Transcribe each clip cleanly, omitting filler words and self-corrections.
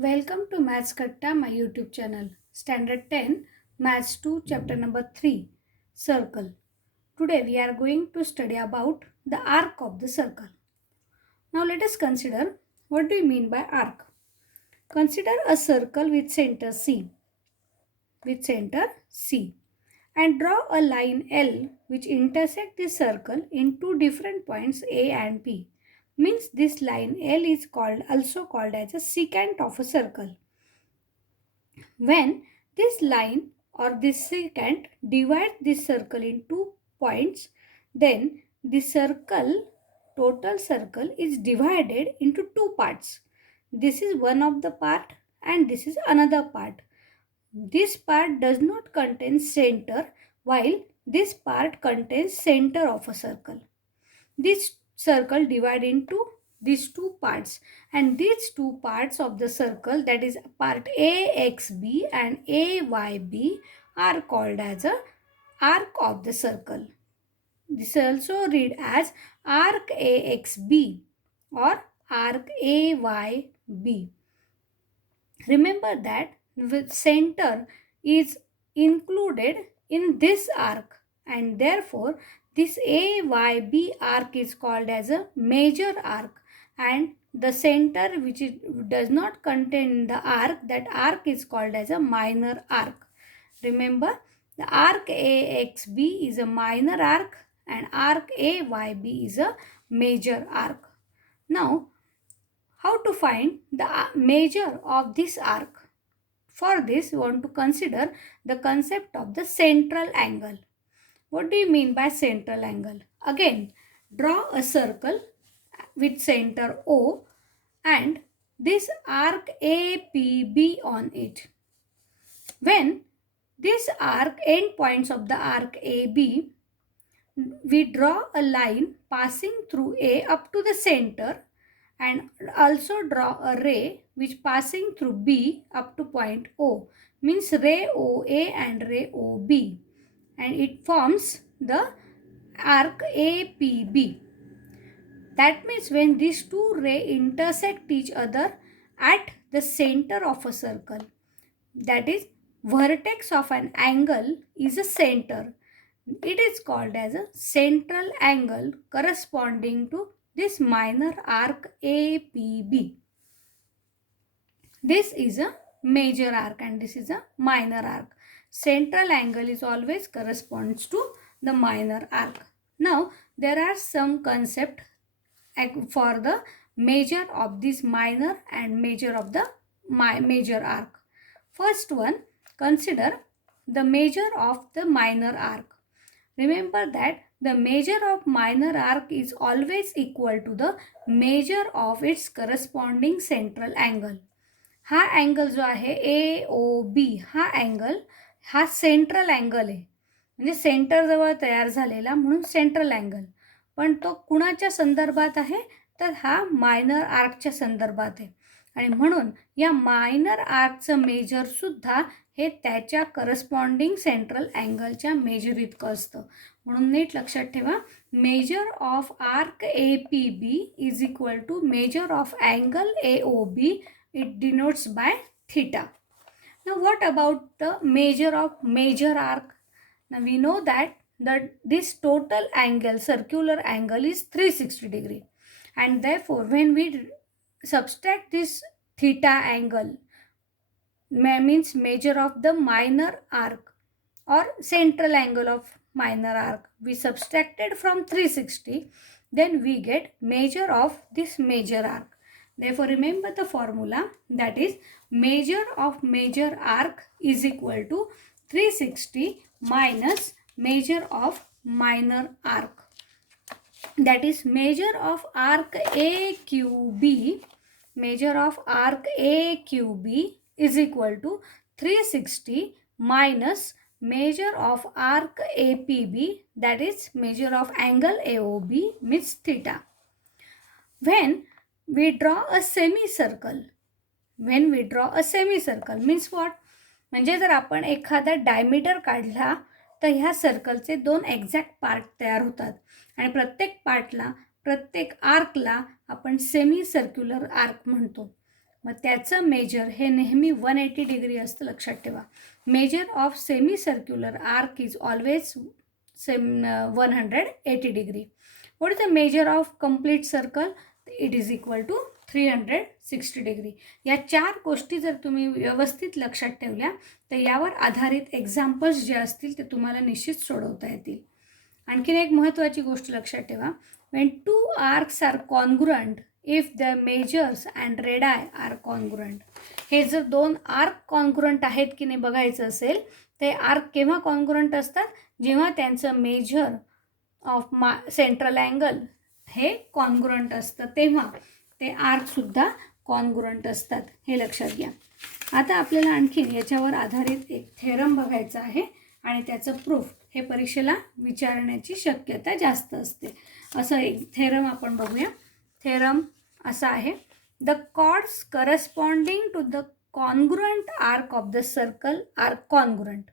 Welcome to Maths Katta, my YouTube channel. Standard 10, Maths 2, chapter number 3, Circle. Today we are going to study about the arc of the circle. Now let us consider what do you mean by arc. Consider a circle with center C and draw a line L which intersect the circle in two different points A and P. Means this line L is also called as a secant of a circle. When this line or this secant divides this circle in two points, then the total circle is divided into two parts. This is one of the part and this is another part. This part does not contain center while this part contains center of a circle. This circle divided into these two parts, and these two parts of the circle, that is part AXB and AYB, are called as a arc of the circle. This is also read as arc AXB or arc AYB. Remember that the center is included in this arc, and therefore this AYB arc is called as a major arc, and the center which does not contain the arc, that arc is called as a minor arc. Remember, the arc AXB is a minor arc and arc AYB is a major arc. Now, how to find the measure of this arc? For this, we want to consider the concept of the central angle. What do you mean by central angle? Again, draw a circle with center O and this arc APB on it. When this arc end points of the arc AB, we draw a line passing through A up to the center and also draw a ray which passing through B up to point O, means ray OA and ray OB, and it forms the arc APB. That means when these two rays intersect each other at the center of a circle, that is vertex of an angle is a center. It is called as a central angle corresponding to this minor arc APB. This is a major arc and this is a minor arc. Central angle is always corresponds to the minor arc. Now there are some concepts for the measure of this minor and measure of the major arc. First one, consider the measure of the minor arc. Remember that the measure of minor arc is always equal to the measure of its corresponding central angle. हा angle जो आहे AOB हा angle हा central angle आहे, म्हणजे centre जवळ तयार झालेला म्हणून सेंट्रल अँगल. पण तो कुणाच्या संदर्भात आहे, तर हा मायनर आर्कच्या संदर्भात आहे. आणि म्हणून या मायनर आर्कचं मेजर सुद्धा हे त्याच्या करस्पॉन्डिंग सेंट्रल अँगलच्या मेजर इतकं असतं. म्हणून नीट लक्षात ठेवा, measure of arc APB is equal to measure of angle AOB. It denotes by theta. Now what about the measure of major arc? Now we know that this total angle, circular angle, is 360 degree, and therefore when we subtract this theta angle, means measure of the minor arc or central angle of minor arc, we subtracted from 360, then we get measure of this major arc. Therefore, remember the formula, that is measure of major arc is equal to 360 minus measure of minor arc. That is measure of arc AQB, measure of arc AQB is equal to 360 minus measure of arc APB, that is measure of angle AOB, means theta. When we draw a semicircle, means what? म्हणजे जर आपण एखादा diameter काढला तर ह्या सर्कलचे दोन exact part तयार होतात आणि प्रत्येक आर्कला आपण सेमी सर्क्युलर आर्क म्हणतो. मग त्याचं मेजर हे नेहमी 180 डिग्री असतं, लक्षात ठेवा. Measure of semi circular arc is always 180 degree. What is the measure of complete circle? It is equal to 360 degree. या 4 गोष्टी जर तुम्ही व्यवस्थित लक्षात ठेवल्या तर यावर आधारित एक्झाम्पल्स जे असतील ते तुम्हाला निश्चित सोडवता येतील. आणखीन एक महत्त्वाची गोष्ट लक्षात ठेवा. when two arcs are congruent if the measures and radii are congruent. हे जर 2 आर्क कॉन्ग्रुएंट आहेत की नाही बघायचं असेल, ते आर्क केव्हा कॉन्ग्रुएंट असतात? जेव्हा त्यांचं मेजर ऑफ सेंट्रल अँगल हे कॉन्ग्रुएंट असतं तेव्हा ते आर्कसुद्धा कॉन्ग्रुएंट असतात, हे लक्षात घ्या. आता आपल्याला आणखीन याच्यावर आधारित एक थेरम बघायचा आहे आणि त्याचं प्रूफ हे परीक्षेला विचारण्याची शक्यता जास्त असते. असं एक थेरम आपण बघूया. थेरम असा आहे, the chords corresponding to the congruent arc of the circle are congruent.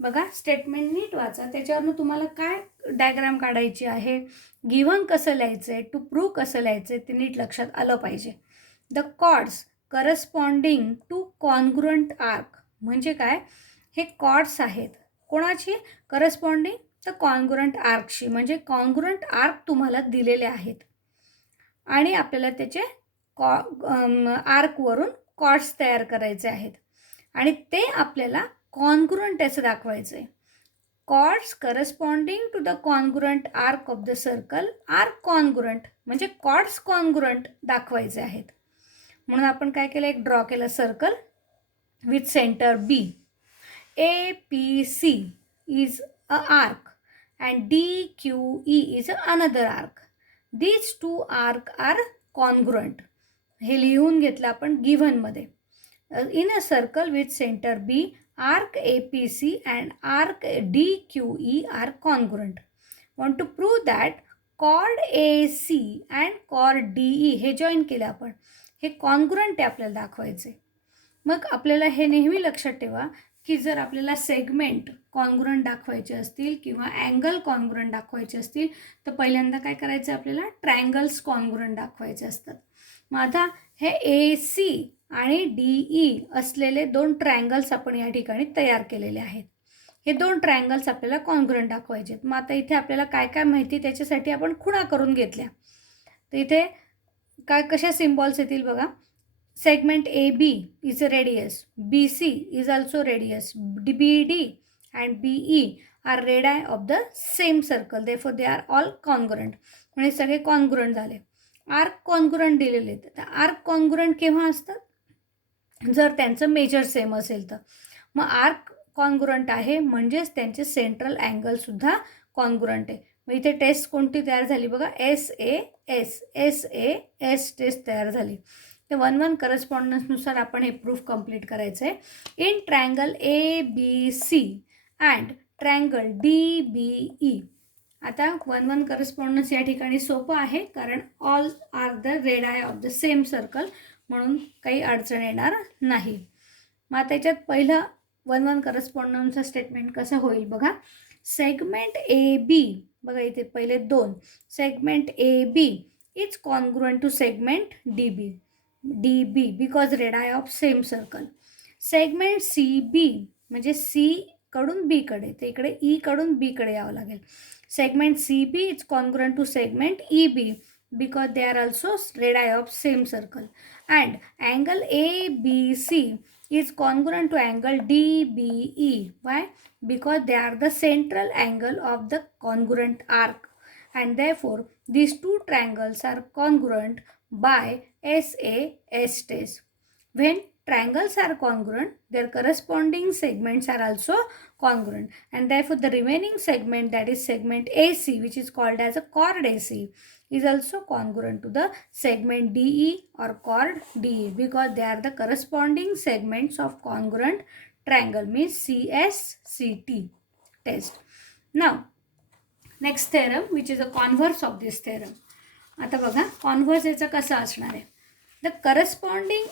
बघा स्टेटमेंट नीट वाचा, त्याच्यावरनं तुम्हाला काय डायग्राम काढायची आहे, गिव्हन कसं लिहायचं आहे, टू प्रूव्ह कसं लिहायचं आहे ते नीट लक्षात आलं पाहिजे. The chords corresponding to congruent arc म्हणजे काय? हे कॉर्ड्स आहेत कोणाची? करस्पॉन्डिंग तर कॉन्ग्रुएंट आर्कशी, म्हणजे कॉन्ग्रुएंट आर्क तुम्हाला दिलेले आहेत आणि आपल्याला त्याचे आर्कवरून कॉर्ड्स तयार करायचे आहेत आणि ते आपल्याला कॉन्ग्रुएंट असं दाखवायचं आहे. Chords corresponding to the congruent arc of the circle are congruent म्हणजे कॉर्ड्स कॉन्ग्रुएंट दाखवायचे आहेत. म्हणून आपण काय केलं, एक ड्रॉ केलं circle with centre B. APC is a arc and DQE is another arc. These two arc are congruent. हे लिहून घेतलं आपण गिव्हनमध्ये. In a circle with center B, arc APC and arc DQE are congruent. Want to prove that chord AC and chord DE हे join केलं आपण, हे congruent आहे आपल्याला दाखवायचे. मग आपल्याला हे नेहमी लक्षात ठेवा की जर आपल्याला सेगमेंट कॉन्ग्रुएंट दाखवायचे असतील किंवा अँगल कॉन्ग्रुएंट दाखवायचे असतील तर पहिल्यांदा काय करायचं, आपल्याला ट्रायंगल्स कॉन्ग्रुएंट दाखवायचे असतात. मग आता हे AC आणि DE असलेले 2 ट्रायंगल्स आपण या ठिकाणी तयार केलेले आहेत. हे 2 ट्रायंगल्स आपल्याला कॉन्ग्रुएंट दाखवायचे आहेत. मग आता इथे आपल्याला काय काय माहिती त्याच्यासाठी आपण खुणा करून घेतल्या. तर इथे काय कशा सिम्बॉल्स येतील बघा. Segment AB is a radius, BC is also radius, BD and BE are radii of the same circle, therefore they are all congruent. म्हणजे सगळे कॉन्ग्रुएंट झाले. आर्क कॉन्ग्रुएंट दिलेले आहेत. तर आर्क कॉन्ग्रुएंट केव्हा असतात? जर त्यांचं मेजर सेम असेल तर. मग आर्क कॉन्ग्रुएंट आहे म्हणजेच त्यांचे सेंट्रल अँगलसुद्धा कॉन्ग्रुएंट आहे. मग इथे टेस्ट कोणती तयार झाली बघा, SAS टेस्ट तयार झाली. तर 1-1 करस्पॉन्डन्सनुसार आपण हे प्रूफ कंप्लीट करायचं आहे. In triangle ABC and triangle DBE. आता 1-1 करस्पॉन्डन्स या ठिकाणी सोपं आहे कारण all are the radii of the same circle, म्हणून काही अडचण येणार नाही. मग त्याच्यात पहिलं 1-1 करस्पॉन्डन्सचं स्टेटमेंट कसं होईल बघा. सेगमेंट AB बघा इथे पहिले 2, segment AB is congruent to segment DB because radii of same circle. Segment CB म्हणजे C कडून B कडे, तर इकडे E कडून B कडे यावं लागेल. Segment CB is congruent to segment EB because they are also radii of same circle. And angle ABC is congruent to angle DBE. Why? Because they are the central angle of the congruent arc and therefore these two triangles are congruent by SAS test. When triangles are congruent, their corresponding segments are also congruent and therefore the remaining segment, that is segment AC, which is called as a chord AC, is also congruent to the segment DE or chord DE because they are the corresponding segments of congruent triangle, means CSCT test. Now next theorem, which is a converse of this theorem. आता बघा converse याचा कसा असणार आहे. The corresponding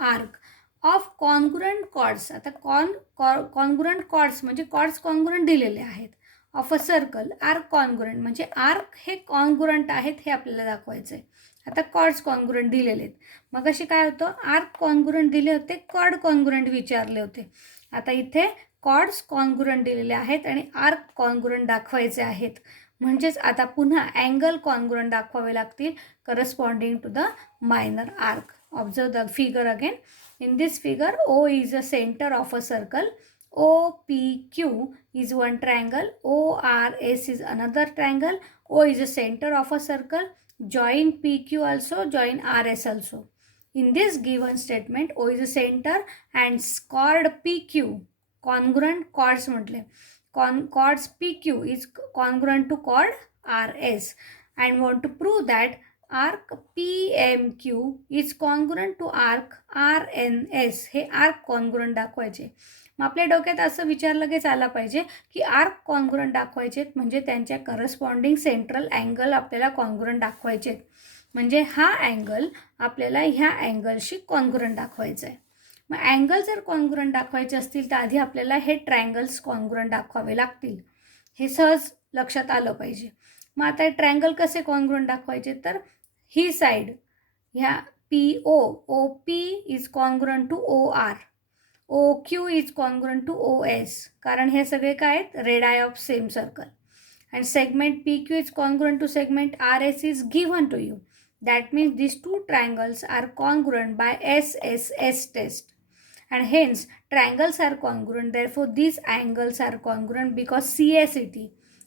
arc of congruent chords. आता congruent chords म्हणजे chords congruent दिलेले आहेत. Of a circle are congruent म्हणजे आर्क हे कॉन्ग्रुएंट आहेत हे आपल्याला दाखवायचं आहे. आता कॉर्ड्स कॉन्ग्रुएंट दिलेले आहेत. मग अशी काय होतं, आर्क कॉन्ग्रुएंट दिले होते, कॉर्ड कॉन्ग्रुएंट विचारले होते. आता इथे कॉर्ड्स कॉन्ग्रुएंट दिलेले आहेत आणि आर्क कॉन्ग्रुएंट दाखवायचे आहेत. म्हणजेच आता पुन्हा अँगल कॉन्ग्रुएंट दाखवावे लागतील corresponding to the minor arc. Observe the figure again. In this figure, O is the center of a circle. OPQ is one triangle. ORS is another triangle. O is the center of a circle. Join PQ also, join RS also. In this given statement, O is the center and chord PQ, congruent chords म्हटले. Chords PQ is congruent to chord RS, and want to prove that arc PMQ is congruent to arc RNS. हे arc congruent दाखवायचे. मग आपल्या डोक्यात असं विचार लगेच आला पाहिजे की आर्क कॉन्ग्रुएंट दाखवायचे म्हणजे त्यांच्या करस्पॉन्डिंग सेंट्रल अँगल आपल्याला कॉन्ग्रुएंट दाखवायचे. म्हणजे हा अँगल आपल्याला ह्या अँगलशी कॉन्ग्रुएंट दाखवायचा आहे. मग अँगल जर कॉन्ग्रुएंट दाखवायचे असतील तर आधी आपल्याला हे ट्रायंगल्स कॉन्ग्रुएंट दाखवावे लागतील. हे सहज लक्षात आलं पाहिजे. मग आता ट्रायंगल कसे कॉन्ग्रुएंट दाखवायचे, तर ही साईड ह्या PO, OP is congruent to OR, OQ is congruent to OS, कारण हे सगळे काय आहेत, radii of same circle. And segment PQ is congruent to segment RS is given to you. That means these two triangles are congruent by SSS test. And hence triangles are congruent, therefore these angles are congruent because CACT,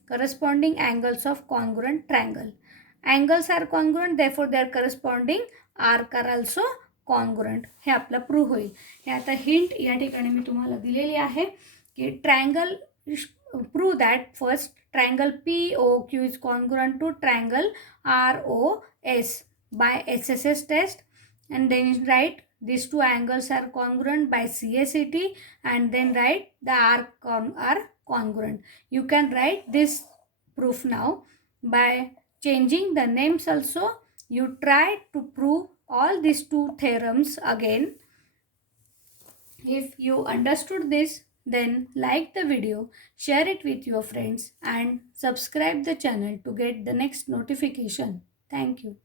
corresponding angles of congruent triangle. Angles are congruent, therefore their corresponding arc are also congruent. हे आपलं prove होईल. हे आता hint या ठिकाणी मी तुम्हाला दिलेली आहे की triangle prove that first triangle POQ is congruent to triangle ROS by SSS test, and then write these two angles are congruent by CACT, and then write the arc are congruent. You can write this proof now by changing the names also. You try to prove all these two theorems again. If you understood this, then like the video, share it with your friends, and subscribe the channel to get the next notification. Thank you.